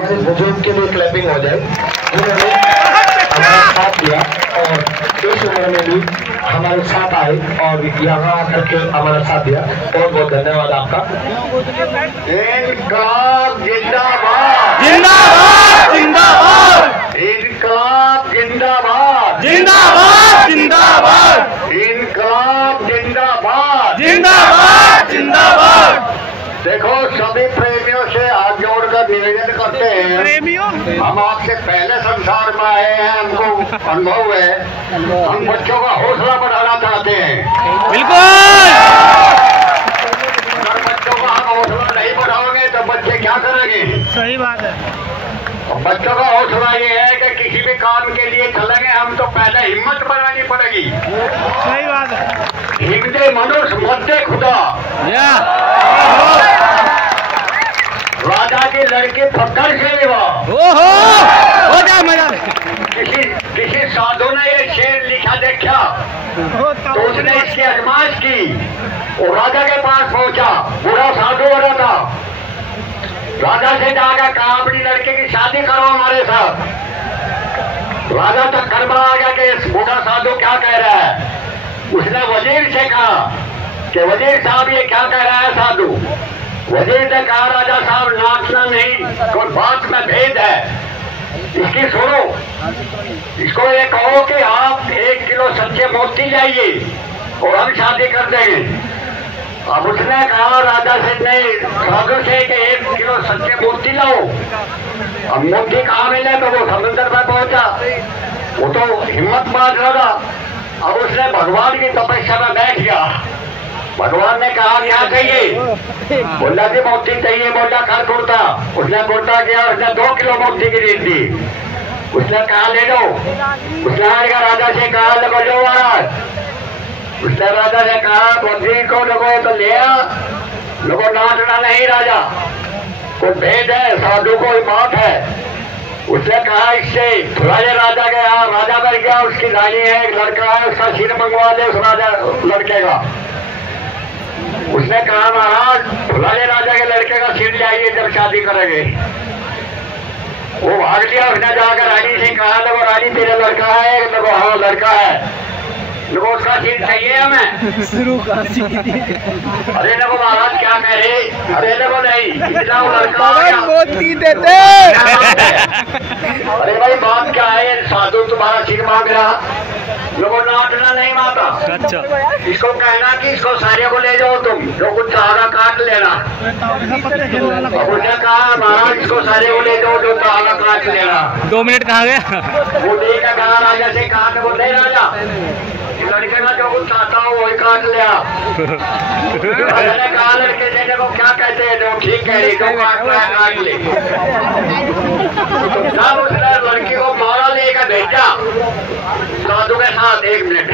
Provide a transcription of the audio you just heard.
हमारे बुजुर्ग के लिए क्लैपिंग हो जाए जिन्होंने हमारा साथ दिया और इस उम्र में भी हमारे साथ आए और यहाँ आकर के हमारा साथ दिया। बहुत बहुत धन्यवाद आपका। इनकलाब जिंदाबाद, जिंदाबाद जिंदाबाद, इनकलाब जिंदाबाद, जिंदाबाद जिंदाबाद, इनकलाब जिंदाबाद, जिंदाबाद जिंदाबाद। देखो सभी प्रेमियों से हाथ जोड़कर निवेदन करते हैं, हम आपसे पहले संसार में आए हैं, हमको अनुभव है, हम बच्चों का हौसला बढ़ाना चाहते हैं। बिल्कुल, अगर बच्चों का हम हौसला नहीं बढ़ाओगे तो बच्चे क्या करेंगे? सही बात है। बच्चों का हौसला ये है कि किसी भी काम के लिए चलेंगे हम तो पहले हिम्मत बनानी पड़ेगी। सही बात है। हिम्मते मनुष्य मध्य खुदा। राजा की लड़की फक्कर से विवाह। ओहो, हो जाए मजा। किसी साधु ने ये शेर लिखा देखा तो उसने इसकी आजमाइश की और राजा के पास पहुंचा। बुरा साधु हो रहा था, राजा से जाकर कहा अपनी लड़के की शादी करो हमारे साथ। राजा तक गड़बड़ा आ गया कि इस बूढ़ा साधु क्या कह रहा है। उसने वजीर से कहा कि वजीर साहब ये क्या कह रहा है साधु। वजीर ने कहा राजा साहब नाचना नहीं, कोई बात में भेद है, इसकी सुनो। इसको ये कहो कि आप 1 किलो सच्चे मोती लाइए और हम शादी कर देंगे। अब उसने कहा राजा से नहीं, साधु से कि 1 किलो सच्चे मोती लाओ। अब मोती कहाँ मिले तो वो समुद्र में पहुंचा, वो तो हिम्मत बांध लगा। अब उसने भगवान की तपस्या में बैठ गया। भगवान ने कहा क्या चाहिए? बोला जी मोती चाहिए। बोला कर कुर्ता। उसने कुर्ता किया, उसने 2 किलो मोती की रीत दी। उसने कहा ले लो। उसने आएगा राजा से कहा लगो लो महाराज। उसने राजा ने कहा मोती को लगो तो ले आ, लगो नाचना नहीं राजा, कोई भेद है, साधु कोई बात है। उसने कहा इससे फुलाए राजा गया, राजा मर गया, उसकी रानी है, एक लड़का है, उसका सिर मंगवा दे उस राजा लड़के का। उसने कहा महाराज फुलाए राजा के लड़के का सिर लाइए जब शादी करेंगे। वो भाग लिया। उसने जाकर रानी से कहा देखो रानी तेरा लड़का है? देखो हाँ लड़का है। देखो उसका सिर चाहिए हमें। अरे देखो महाराज क्या कह रहे? अरे देखो नहीं इतना लड़का मोती देते। अरे भाई बात क्या है? साधु तुम्हारा सिर मांग रहा। लोगों नाचना नहीं माता। अच्छा, इसको कहना कि इसको सारे को ले जाओ, तुम जो कुछ चारा काट लेना। उसने कहा महाराज इसको सारे को ले जाओ, जो चारा काट लेना। 2 मिनट कहाँ गया? वो देखा कहा राजा से कहा तो नहीं राजा लड़के का जो कुछ चाहता हो वही काट लिया। राजा ने कहा लड़के से देखो क्या कहते हैं, जो ठीक कह रही, जो काट ले। तब उसने लड़की को मारा लेकर भेजा साधु के साथ। 1 मिनट